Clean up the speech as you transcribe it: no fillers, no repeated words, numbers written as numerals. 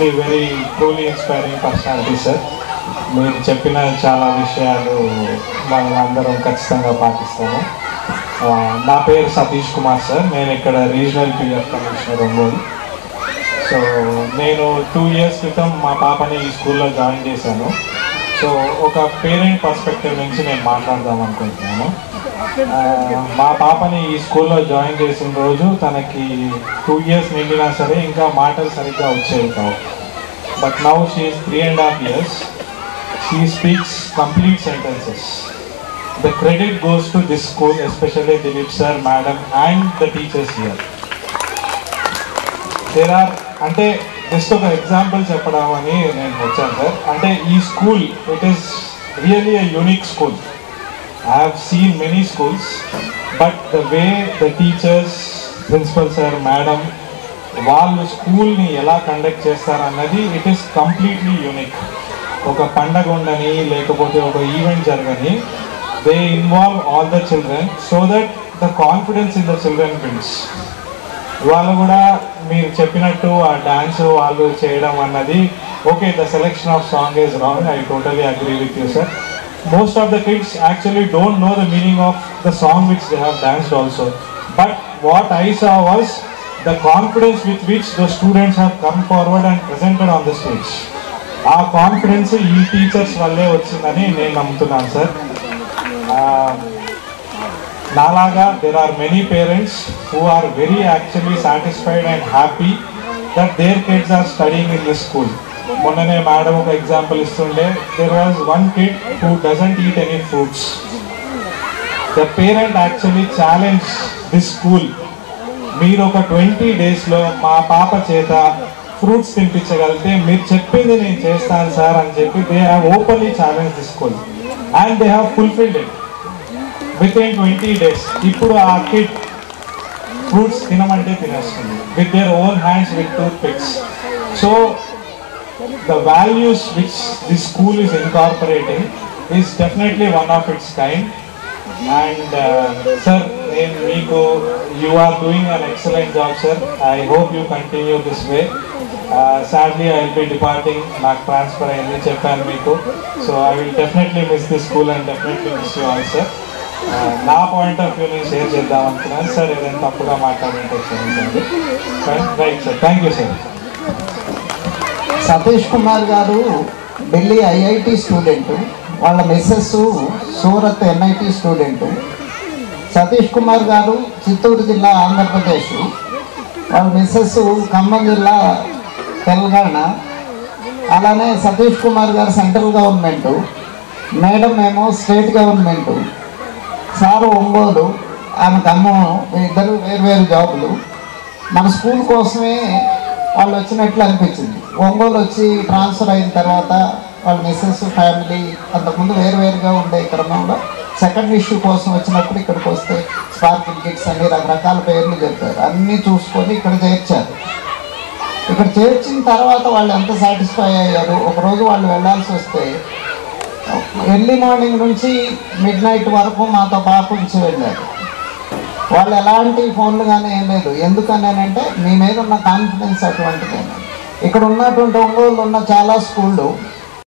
honestly very truly inspiring personality, sir. మీరు చెప్పిన చాలా విషయాలు మనందరం ఖచ్చితంగా పాటిస్తాము. నా పేరు సతీష్ కుమార్ సార్. నేను ఇక్కడ regional PF commissioner Ongole. So నేను 2 years క్రితం మా పాపని ఈ స్కూల్లో జాయిన్ చేశాను. సో ఒక పేరెంట్ పర్స్పెక్టివ్ నుంచి నేను మాట్లాడదాం అనుకుంటున్నాను. మా పాపని ఈ స్కూల్లో జాయిన్ చేసిన రోజు తనకి 2 years నిండినా సరే ఇంకా మాటలు సరిగ్గా వచ్చేవి కావు. But now she is 3.5 years. She speaks complete sentences. The credit goes to this school, especially Dilip sir, madam and the teachers here. There are, అంటే జస్ట్ ఒక ఎగ్జాంపుల్ చెప్పడం అని నేను వచ్చాను సార్. అంటే ఈ school it is really a unique school. I have seen many schools, but the way the teachers, principal sir, madam, వాళ్ళు స్కూల్ని ఎలా కండక్ట్ చేస్తారన్నది ఇట్ ఈస్ కంప్లీట్లీ యూనిక్. ఒక పండగ ఉండని లేకపోతే ఒక ఈవెంట్ జరగని, they involve all the children so that the confidence in the children builds. వాళ్ళు కూడా మీరు చెప్పినట్టు ఆ డాన్స్ వాళ్ళు చేయడం అన్నది okay, the selection of song is wrong. I totally agree with you sir. Most of the kids actually don't know the meaning of the song which they have danced also. But what I saw was the confidence with which the students have come forward and presented on the stage. ఆ confidence ఈ teachers వల్లే వచ్చిందని నేను నమ్ముతున్నాను sir. నాలాగా there are many parents who are very actually satisfied and happy that their kids are studying in this school. మొన్ననే madam ఒక example ఇస్తుండే, there was one kid who doesn't eat any fruits. The parent actually challenged this school, మీరు ఒక 20 daysలో మా పాప చేత fruits తినిపించగలిగితే మీరు చెప్పింది నేను చేస్తాను సార్ అని చెప్పి they have openly challenge the school and they have fulfilled it with in 20 days. ఇప్పుడు ఆ కిడ్ ఫ్రూట్స్ తినమంటే తినేస్తుంది with their own hands with tooth pics. So the values which this school is incorporating is definitely one of its kind. And sir, you are doing an excellent job, sir. I hope you continue this way. Sadly I will be departing, నాకు transfer అయింది చెప్పాను మీకు. So I will definitely miss this school and definitely miss you all, sir. నా point of view నేను share చేద్దాం అనుకున్నాను sir. ఏదైనా తప్పుగా మాట్లాడుకుంటే క్షమించండి. Right sir, thank you sir. Satish Kumar గారు ఢిల్లీ ఐఐటి స్టూడెంటు, వాళ్ళ Mrs Surat NIT student. Satish Kumar గారు చిత్తూరు జిల్లా ఆంధ్రప్రదేశ్, వాళ్ళ మిస్సెస్ ఖమ్మం జిల్లా తెలంగాణ. అలానే సతీష్ కుమార్ గారు సెంట్రల్ గవర్నమెంటు, మేడం ఏమో స్టేట్ గవర్నమెంటు, సారు ఒంగోలు, ఆమె ఖమ్మం. ఇద్దరు వేరు జాబులు. మన స్కూల్ కోసమే వాళ్ళు వచ్చినట్లు అనిపించింది. ఒంగోలు వచ్చి ట్రాన్స్ఫర్ అయిన తర్వాత వాళ్ళ మిస్సెస్ ఫ్యామిలీ అంతకుముందు వేరువేరుగా ఉండే క్రమంలో సెకండ్ ఇష్యూ కోసం వచ్చినప్పుడు ఇక్కడికి వస్తే స్పార్కింగ్ కిట్స్ అన్ని రకరకాల పేర్లు చెప్పారు. అన్నీ చూసుకొని ఇక్కడ చేర్చారు. ఇక్కడ చేర్చిన తర్వాత వాళ్ళు ఎంత సాటిస్ఫై అయ్యారు. ఒకరోజు వాళ్ళు వెళ్ళాల్సి వస్తే ఎర్లీ మార్నింగ్ నుంచి మిడ్ నైట్ వరకు మాతో పాప ఉంచి వెళ్ళారు. వాళ్ళు ఎలాంటి ఫోన్లు కానీ ఏం లేదు. ఎందుకనంటే మీ మీద ఉన్న కాన్ఫిడెన్స్ అటువంటిది. ఇక్కడ ఉన్నటువంటి ఒంగోలు ఉన్న చాలా స్కూళ్ళు